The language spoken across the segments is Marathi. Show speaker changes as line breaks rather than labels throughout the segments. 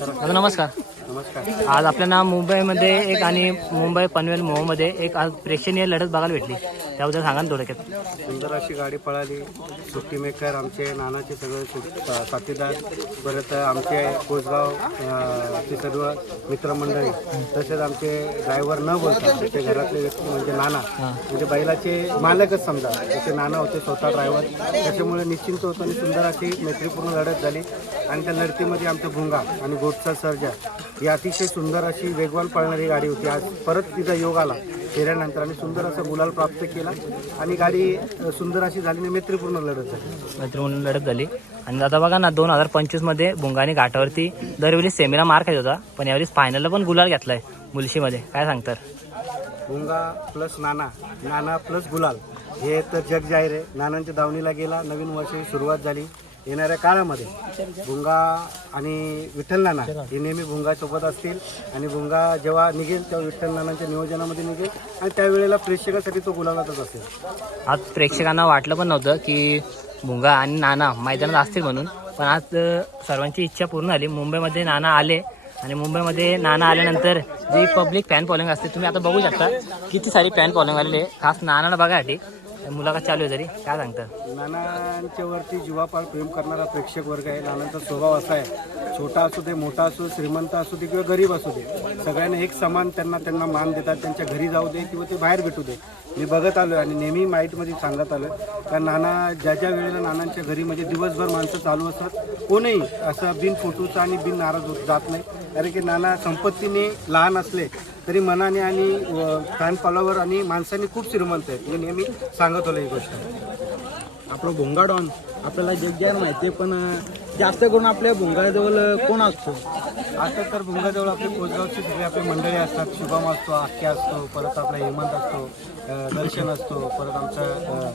दादा नमस्कार.
नमस्कार
आज आपल्याला मुंबईमध्ये एक आणि मुंबई पनवेल मोहमध्ये एक आज प्रेक्षणीय लढत बघायला भेटली. त्याबद्दल सांगा ना थोडक्यात.
सुंदर अशी गाडी पळाली. सुट्टी मेकर आमचे नानाचे सगळे सु- साथीदार परत आमचे कोसगाव अं, चे सर्व मित्रमंडळी तसेच आमचे ड्रायव्हर न बोलता ते घरातले व्यक्ती म्हणजे नाना म्हणजे बैलाचे मालकच समजा त्याचे नाना होते स्वतः ड्रायव्हर त्याच्यामुळे निश्चिंत होतं आणि सुंदर अशी मैत्रीपूर्ण लढत झाली. आणि त्या लढतीमध्ये आमचा भुंगा आणि गोटचा सर्जा ही अतिशय सुंदर अशी वेगवान पळणारी गाडी होती. आज परत तिचा योग आला. फेऱ्यानंतर आणि सुंदर असा गुलाल प्राप्त केला. आणि गाडी सुंदर अशी झाली आणि मैत्रीपूर्ण लढत झाली.
मैत्री म्हणून लढत झाली. आणि आता बघा ना दोन हजार पंचवीसमध्ये भुंगाने घाटावरती दरवेळी सेमीला मार खायचा होता. पण यावेळी फायनलला पण गुलाल घेतलाय मुलशीमध्ये. काय सांगतात
भुंगा प्लस नाना नाना प्लस गुलाल. हे तर जग जाहीर आहे. नानांच्या दावणीला गेला. नवीन वर्षाची सुरुवात झाली. येणाऱ्या काळामध्ये भुंगा आणि विठ्ठल नाना हे नेहमी भुंगा सोबत असतील. आणि भुंगा जेव्हा निघेल तेव्हा विठ्ठल नानांच्या नियोजनामध्ये निघेल. आणि त्यावेळेला प्रेक्षकासाठी तो गुलाबातच असेल.
आज प्रेक्षकांना वाटलं पण नव्हतं की भुंगा आणि नाना मैदानात असतील म्हणून. पण आज सर्वांची इच्छा पूर्ण झाली. मुंबईमध्ये नाना आले. आणि मुंबईमध्ये नाना आल्यानंतर जी पब्लिक फॅन फॉलोइंग असते तुम्ही आता बघू शकता. किती सारी फॅन फॉलोइंग आलेली आहे. खास नानाला बघायसाठी. मुलाखत चालू आहे तरी काय सांगतात
नानांच्या वरती जीवापाड प्रेम करणारा प्रेक्षक वर्ग आहे. नानांचा स्वभाव असा आहे. छोटा असू दे मोठा असू श्रीमंत असू दे किंवा गरीब असू दे सगळ्यांना एक समान त्यांना त्यांना मान देतात. त्यांच्या घरी जाऊ दे किंवा ते बाहेर भेटू दे. मी बघत आलो आणि नेहमी माईटमध्ये सांगत आलो कारण नाना ज्या ज्या वेळेला नानांच्या घरी म्हणजे दिवसभर माणसं चालू असतात कोणीही असं बिन फोटोचा आणि बिन नाराज होत जात नाही. कारण की नाना संपत्तीने लहान असले तरी मनाने आणि फॅन फॉलोवर आणि माणसाने खूप श्रीमंत आहेत. मी नेहमी सांगत आलो ही गोष्ट.
आपलं भोंगाडॉन आपल्याला जगजाहीर माहिती आहे पण जास्त करून आपल्या भुंगाजवळ कोण असतो?
आता तर भुंगाजवळ आपले कोसगावची सगळे आपले मंडळी असतात. शुभम असतो आख्या असतो परत आपला हेमंत असतो दर्शन असतो परत आमचं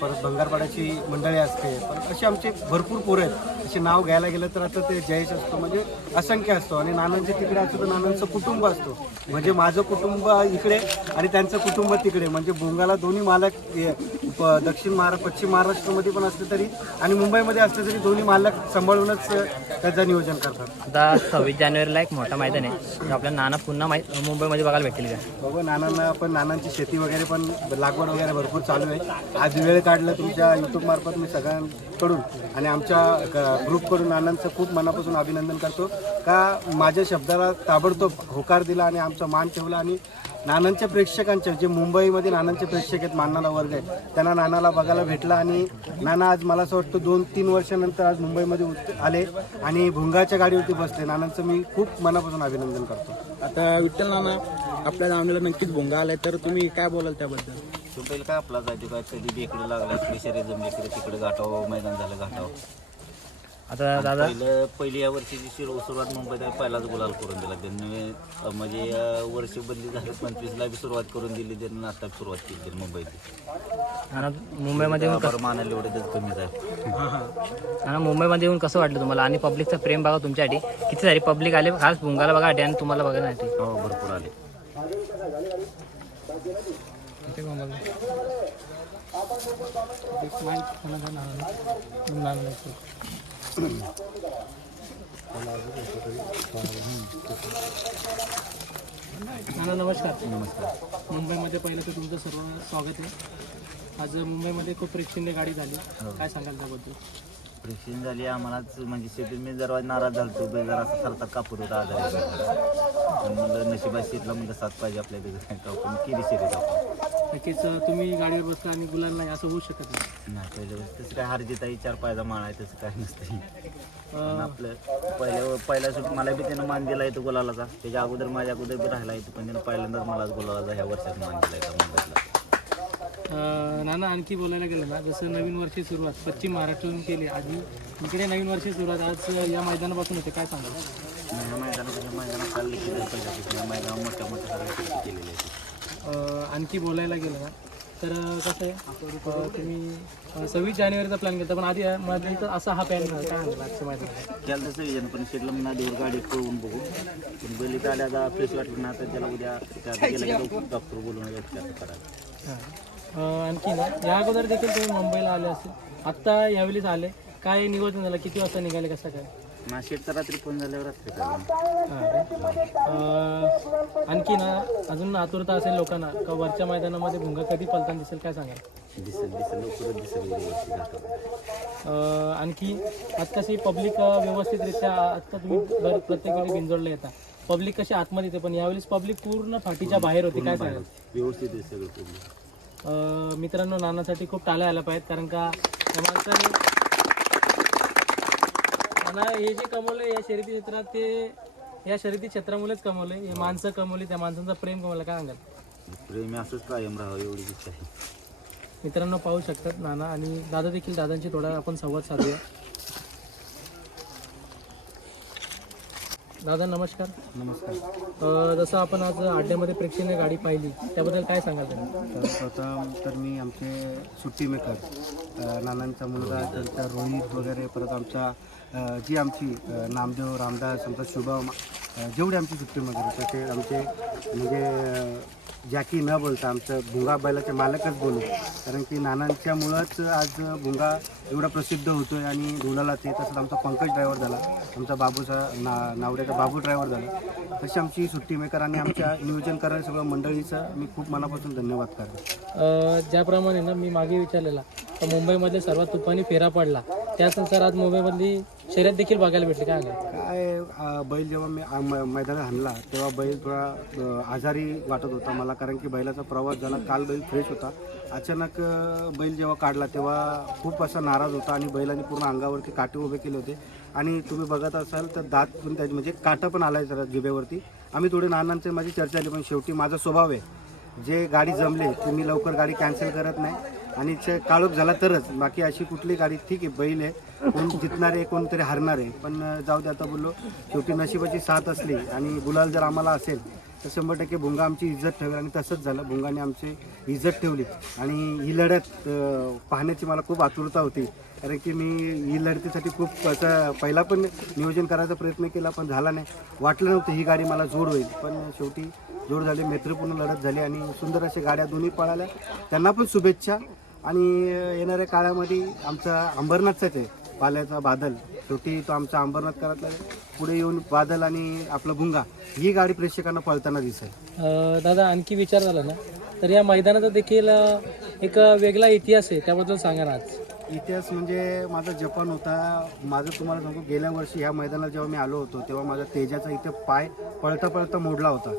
परत भंगारपाड्याची मंडळी असते. पण असे आमचे भरपूर पोरं आहेत. असे नाव घ्यायला गेलं तर आता ते जयेश असतो म्हणजे असंख्य असतो. आणि नानांचे तिकडे असतो तर नानांचं कुटुंब असतो. म्हणजे माझं कुटुंब इकडे आणि त्यांचं कुटुंब तिकडे. म्हणजे भुंगाला दोन्ही मालक प- दक्षिण महारा पश्चिम महाराष्ट्रामध्ये पण असले तरी आणि मुंबईमध्ये असले तरी दोन्ही मालक सांभाळूनच त्याचं नियोजन करतात.
आता सव्वीस जानेवारीला एक मोठा मैदान आहे. तर आपल्या नाना पुन्हा मै मुंबईमध्ये बघायला भेटेल का?
बघू नानांना पण नानांची शेती वगैरे पण लागवड वगैरे भरपूर चालू आहे. आज वेळ काढला तुमच्या यूट्यूब मार्फत मी सगळ्यांकडून आणि आमच्या ग- ग्रुपकडून नानांचं खूप मनापासून अभिनंदन करतो. का माझ्या शब्दाला ताबडतोब होकार दिला आणि आमचा मान ठेवला आणि नानांच्या प्रेक्षकांच्या जे मुंबईमध्ये नानांचे प्रेक्षक आहेत मानाला वर्ग आहे त्यांना नानाला बघायला भेटला आणि नाना आज मला असं वाटतं दोन तीन वर्षानंतर आज मुंबईमध्ये उत- आले आणि भुंगाच्या गाडीवरती बसले. नानांचं मी खूप मनापासून अभिनंदन करतो.
आता विठ्ठल नाना आपल्या दावणीला नक्कीच भोंगा आलाय तर तुम्ही काय बोलाल त्याबद्दल?
तो बैल काय आपला जायचो काय कधी बी इकडे लागला इकडे शरीर जमले इकडे तिकडे घाटावं मैदान झालं घाटावं
आता दादा?
पहिलं पहिली या वर्षीची सुरु- सुरुवात मुंबईत आहे, पहिलाच गुलाल करून दिला. त्यांनी अं, म्हणजे अं, वर्ष बदली झालं पंचवीसला बी सुरुवात करून दिली त्यांनी आता सुरुवात केली त्यांनी मुंबईत.
नाना मुंबईमध्ये येऊन
बरं मानायला एवढे तर कमीच आहे
नाना मुंबईमध्ये येऊन कसं वाटलं तुम्हाला? आणि पब्लिकचं प्रेम बघा तुमच्यासाठी. किती सारी पब्लिक आले खास भुंगाला बघासाठी आणि तुम्हाला बघण्यासाठी
हो भरपूर आले.
नाना नमस्कार. नमस्कार मुंबईमध्ये पहिलं तर तुमचं सर्व स्वागत आहे. आज मुंबईमध्ये खूप प्रेक्षणीय गाडी झाली. काय सांगाल त्याबद्दल?
प्रेक्षण झाली आम्हालाच म्हणजे शेतीत मी जरा नाराज झालो तो बैल जरा असं सरतात कापूर होता आजारी म्हणलं नशिबात शेतला म्हणजे साथ पाहिजे आपल्या तिथे पण केली शेतीत आपण
नक्कीच तुम्ही गाडीवर बसता आणि गुलाल नाही असं होऊ शकत नाही.
नाही पहिल्या वेळेस तसं काय हारजीत आहे चार पायचा माळ आहे तसं काय नसतं. पण आपलं पहिल्या पहिल्या सुट मला बी त्यानं मान दिला येतो गुलालाचा. त्याच्या अगोदर माझ्या अगोदर बी राहिला येतो पण त्यानं पहिल्यांदाच मला गुलालाचा ह्या वर्षात मान दिला येतो मुंबईतला.
अं, नाना आणखी बोलायला गेलं ना जसं नवीन वर्षी सुरुवात पश्चिम महाराष्ट्रातून केली आधी इकडे नवीन वर्षी सुरुवात आज या मैदानापासून होते काय सांगाल?
ह्या मैदानात मैदानात चालले की मैदानात मोठ्या मोठ्या सगळ्या शेती केलेल्या आहेत
अं, आणखी बोलायला गेलं ना तर कसं आहे तुम्ही सव्वीस जानेवारीचा प्लॅन केला पण आधी माझ्या असा हा प्लॅन काय मैदानात
केलं तसं विजन पण शेटला म्हणा देवर गाडी पळवून बघू. पण बैल इथं आल्या आता फ्रेश वाटलं ना तर त्याला उद्या गेला डॉक्टर बोलून करायला.
हां. आणखी ना या अगोदर देखील तुम्ही मुंबईला आले असेल. आत्ता यावेळीच आले. काय नियोजन झालं? किती वाजता निघाले कसं काय
नाशिकचा रात्री फोन झाल्यावर.
अं, आणखी ना अजून आतुरता असेल लोकांना का वरच्या मैदानामध्ये भुंगा कधी पलताना दिसेल काय सांगाल?
दिसेल दिसेल. लवकरच गेली.
अं, आणखी आज कशी पब्लिक व्यवस्थितरित्या आता तुम्ही दर प्रत्येक वेळी बिंजोडला येता. पब्लिक कशी आतमध्ये येते पण यावेळेस पब्लिक पूर्ण फाटीच्या बाहेर होती काय सांगाल?
व्यवस्थित आहे सगळं पूर्ण
अं, मित्रांनो नानासाठी खूप टाळ्या आल्या पाहिजेत कारण का त्या माणसाने नाना हे जे कमवलं या शर्यती क्षेत्रात ते या शर्यती क्षेत्रामुळेच कमवले हे माणसं कमवली त्या माणसांचं प्रेम कमवलं काय सांगाल?
प्रेमी असंच कायम राहावं एवढी इच्छा आहे.
मित्रांनो पाहू शकतात नाना आणि दादा देखील दादांची थोडा आपण संवाद साधूया. दादा नमस्कार.
नमस्कार.
अं, जसं आपण आज अड्ड्यामध्ये प्रेक्षणीय गाडी पाहिली त्याबद्दल काय सांगाल तुम्ही
तर प्रथम तर मी आमचे सुट्टी मेकर नानांचा मुलगा त्यांचा रोहित वगैरे परत आमच्या जी आमची नामदेव रामदास आमचा शुभम जेवढे आमची सुट्टी होते ते आमचे म्हणजे जॅकी न बोलता आमचं भुंगा बैलाचे मालकच बोलू कारण की नानांच्यामुळंच आज भुंगा एवढा प्रसिद्ध होतो आहे आणि रुलाला ते तसंच आमचा पंकज ड्रायव्हर झाला आमचा बाबूचा ना नावड्याचा बाबू ड्रायव्हर झाला. तशी आमची सुट्टी मेकर आणि आमच्या नियोजन करायला सगळं मंडळीचं मी खूप मनापासून धन्यवाद करतो.
ज्याप्रमाणे ना मी मागे विचारलेला तर मुंबईमध्ये सर्वात तुफानी फेरा पडला. त्यानंतर आज मुंबईमधली शर्यत देखील बघायला भेटली. काय सांगाल
काय अ, बैल जेव्हा मी अ, म- मैदानात हाणला तेव्हा बैल थोडा अ, आजारी वाटत होता मला कारण की बैलाचा प्रवास झाला काल बैल फ्रेश होता. अचानक अ, बैल जेव्हा काढला तेव्हा खूप असा नाराज होता आणि बैलाने पूर्ण अंगावरती काटे उभे केले होते. आणि तुम्ही बघत असाल तर दात पण त्याचे म्हणजे काटा पण आलाय जरा जिभेवरती. आम्ही थोडे नानांचे माझी चर्चा आली पण शेवटी माझा स्वभाव आहे. जे गाडी जमले ते मी लवकर गाडी कॅन्सल करत नाही. आणि काळोख झाला तरच. बाकी अशी कुठली गाडी ठीक आहे बैल आहे. कोण जितणार आहे कोणतरी हारणार आहे. पण जाऊ दे आता बोललो शेवटी नशिबाची साथ असली आणि गुलाल जर आम्हाला असेल तर शंभर टक्के भुंगा आमची इज्जत ठेवेल आणि तसंच झालं. भुंगाने आमची इज्जत ठेवली. आणि ही लढत पाहण्याची मला खूप आतुरता होती. कारण की मी ही लढतीसाठी खूप असं पहिला पण नियोजन करायचा प्रयत्न केला पण झाला नाही. वाटलं नव्हतं ही गाडी मला जोड होईल. पण शेवटी जोड झाली मैत्रीपूर्ण लढत झाली आणि सुंदर अशा गाड्या दोन्ही पळाल्या. त्यांना पण शुभेच्छा. आणि येणाऱ्या काळामध्ये आमचा अंबरनाथचाच आहे पाल्याचा बादल. शेवटी तो आमचा अंबरनाथ करतला पुढे येऊन बादल आणि आपलं भुंगा ही गाडी प्रेक्षकांना पळताना दिसेल
दादा आणखी विचार झाला ना? तर या मैदानाचा देखील एक वेगळा इतिहास आहे त्याबद्दल सांगा ना आज.
इतिहास म्हणजे माझा जपान होता. माझं तुम्हाला सांगू गेल्या वर्षी ह्या मैदानात जेव्हा मी आलो होतो तेव्हा माझा तेजाचा इथे पाय पळता पळता मोडला होता.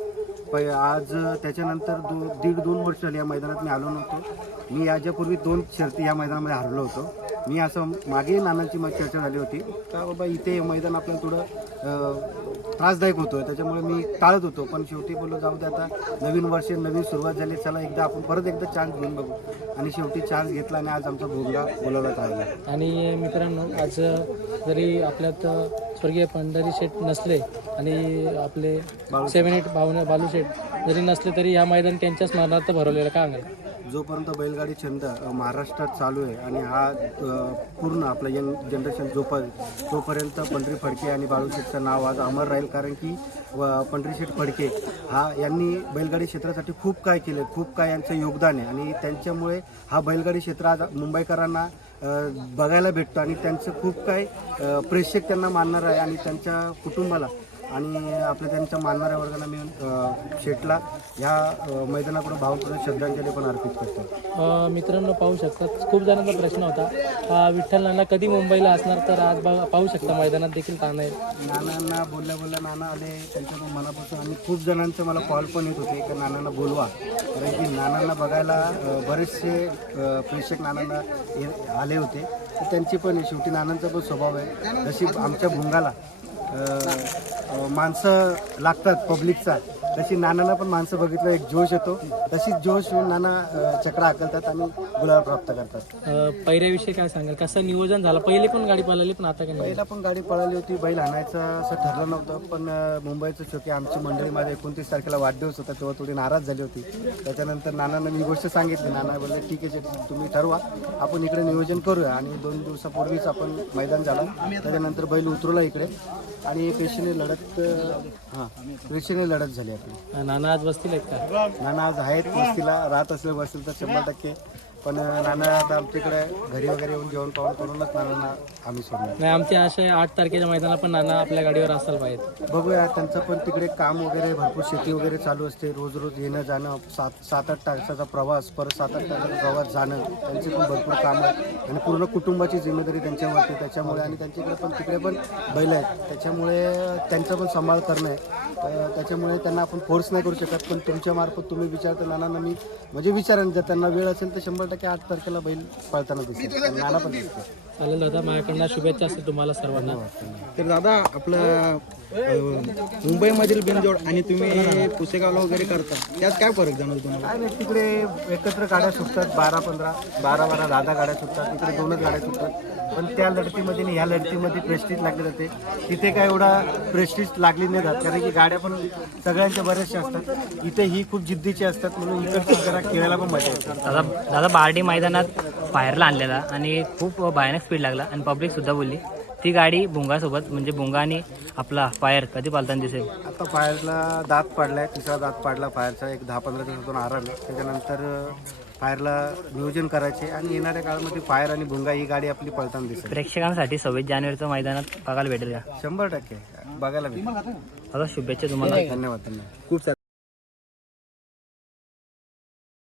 पण आज त्याच्यानंतर दो दीड दोन वर्ष झाली या मैदानात मी आलो नव्हतो. मी याच्यापूर्वी दोन शर्ती या मैदानामध्ये हरलो होतो. मी असं मागे नानांची मग चर्चा झाली होती. का बाबा इथे मैदान आपल्याला थोडं त्रासदायक होतं त्याच्यामुळे मी टाळत होतो. पण शेवटी बोललो जाऊ दे आता. नवीन वर्ष नवीन सुरुवात झाली. चला एकदा आपण परत एकदा चान्स घेऊन बघू. आणि शेवटी चान्स घेतला आणि आज आमचा भोंगा बोलावला राहिला
आणि मित्रांनो आज जरी आपल्यात स्वर्गीय पंढरी शेठ नसले आणि आपले सेवन एट भावना बालू शेठ जरी नसले तरी या मैदान त्यांच्या स्मरणार्थ भरवलेलं काय सांगाल
जोपर्यंत बैलगाडी छंद महाराष्ट्रात चालू आहे आणि हा पूर्ण आपलं यंग जनरेशन जोपर्यंत तोपर्यंत पंढरी फडके आणि बाळूशेठचं नाव आज अमर राहील कारण की व पंढरीशेठ फडके हा यांनी बैलगाडी क्षेत्रासाठी खूप काय केलं खूप काय यांचं योगदान आहे. आणि त्यांच्यामुळे हा बैलगाडी क्षेत्र आज मुंबईकरांना बघायला भेटतो आणि त्यांचं खूप काय प्रेक्षक त्यांना मानणार आहे आणि त्यांच्या कुटुंबाला आणि आपल्या त्यांच्या मानणाऱ्या वर्गाला मी अ, शेठला ह्या मैदानाकडे भावपूर्ण श्रद्धांजली पण अर्पित करतो.
मित्रांनो पाहू शकतात खूप जणांचा प्रश्न होता. विठ्ठल नाना कधी मुंबईला असणार तर आज पाहू शकता मैदानात देखील ताण आहे
नानांना बोलल्या बोलल्या नाना आले त्यांच्या मनापासून आणि खूप जणांचे मला कॉल पण येत होते की नानांना बोलवा. कारण की नानांना बघायला बरेचसे प्रेक्षक नानांना आले होते. त्यांची पण शेवटी नानांचा पण स्वभाव आहे. जशी आमच्या भुंगाला. माणसं लागतात पब्लिकचा तशी नानांना पण माणसं बघितलं एक जोश येतो. तशीच जोश नाना चक्र चक्रा हाकलतात आणि गुलाब प्राप्त करतात.
अ, पहिऱ्याविषयी काय सांगाल? कसं नियोजन झालं? पहिले पण गाडी पळाली पण आता काय नाही
पहिला पण गाडी पळाली होती. बैल आणायचं असं ठरलं नव्हतं पण अं, मुंबईचं छोटी आमची मंडळी माझ्या एकोणतीस तारखेला वाढदिवस होता तेव्हा थोडी नाराज झाली होती. त्याच्यानंतर नानांना मी गोष्ट सांगितली. नाना बोलले ठीक आहे तुम्ही ठरवा. आपण इकडे नियोजन करूया. आणि दोन दिवसापूर्वीच आपण मैदान झाला. त्याच्यानंतर बैल उतरवला इकडे. आणि पेशीने लढत अं, हां पेशीने लढत झाली आपली.
नाना आज बसतील आहेत का?
नाना आज आहेत वस्तीला राहत असले बसतील तर शंभर टक्के. पण नाना आता आमच्याकडे घरी वगैरे येऊन जेवण पाहून करूनच नानांना आम्ही सोडणार.
नाही आमचे असे आठ तारखेच्या मैदानात पण नाना आपल्या गाडीवर असायला पाहिजे.
बघूया त्यांचं पण तिकडे काम वगैरे भरपूर शेती वगैरे चालू असते. रोज रोज येणं जाणं सात सात आठ तासाचा प्रवास परत सात आठ तासाचा प्रवास जाणं त्यांचे पण भरपूर काम आहे आणि पूर्ण कुटुंबाची जिम्मेदारी त्यांच्यावरती त्याच्यामुळे आणि त्यांच्याकडे पण तिकडे पण बैल आहेत. त्याच्यामुळे त्यांचा पण सांभाळ करणं आहे. त्याच्यामुळे त्यांना आपण फोर्स नाही करू शकत. पण तुमच्या मार्फत तुम्ही विचारता नानांना मी म्हणजे विचारेन. जर त्यांना वेळ असेल तर शंभर टक्के आठ तारखेला बैल पळताना आणि नाना पण दिसते
चालेल दादा माझ्याकडनं शुभेच्छा असतील तुम्हाला सर्वांना.
तर दादा आपलं अं, मुंबईमधील बिनजोड आणि तुम्ही पुसेगावला वगैरे करता त्यात काय फरक जाणवतो तुम्हाला?
काय नाही तिकडे एकत्र गाड्या सुटतात बारा पंधरा बारा बारा दहा दहा गाड्या सुटतात तिकडे दोनच गाड्या सुटतात. पण त्या लढतीमध्ये आणि ह्या लढतीमध्ये प्रेस्टीज लागली जाते. तिथे काय एवढा प्रेस्टीज लागली नाही जात कारण की गाड्या पण सगळ्यांच्या बऱ्याचशा असतात. इथे ही खूप जिद्दीची असतात म्हणून इकडची जरा खेळायला पण मजा येते.
दादा दादा बार्डी मैदानात फायरला आणलेला आणि खूप भयानक स्पीड लागला आणि पब्लिक सुद्धा बोलली. ती गाडी भुंगासोबत म्हणजे भुंगा आणि आपला फायर कधी पालताना दिसेल?
आता फायरला दात पाडलाय तिसरा दात पाडला फायरचा एक दहा पंधरा दिवसातून आराम आहे त्याच्यानंतर फायरला नियोजन करायचे आणि येणाऱ्या काळामध्ये फायर आणि भुंगा ही गाडी आपली पळताना दिसेल.
प्रेक्षकांसाठी सव्वीस जानेवारीचं मैदानात बघायला भेटेल का?
शंभर टक्के बघायला भेटेल.
दादा शुभेच्छा तुम्हाला.
धन्यवाद धन्यवाद.
खूप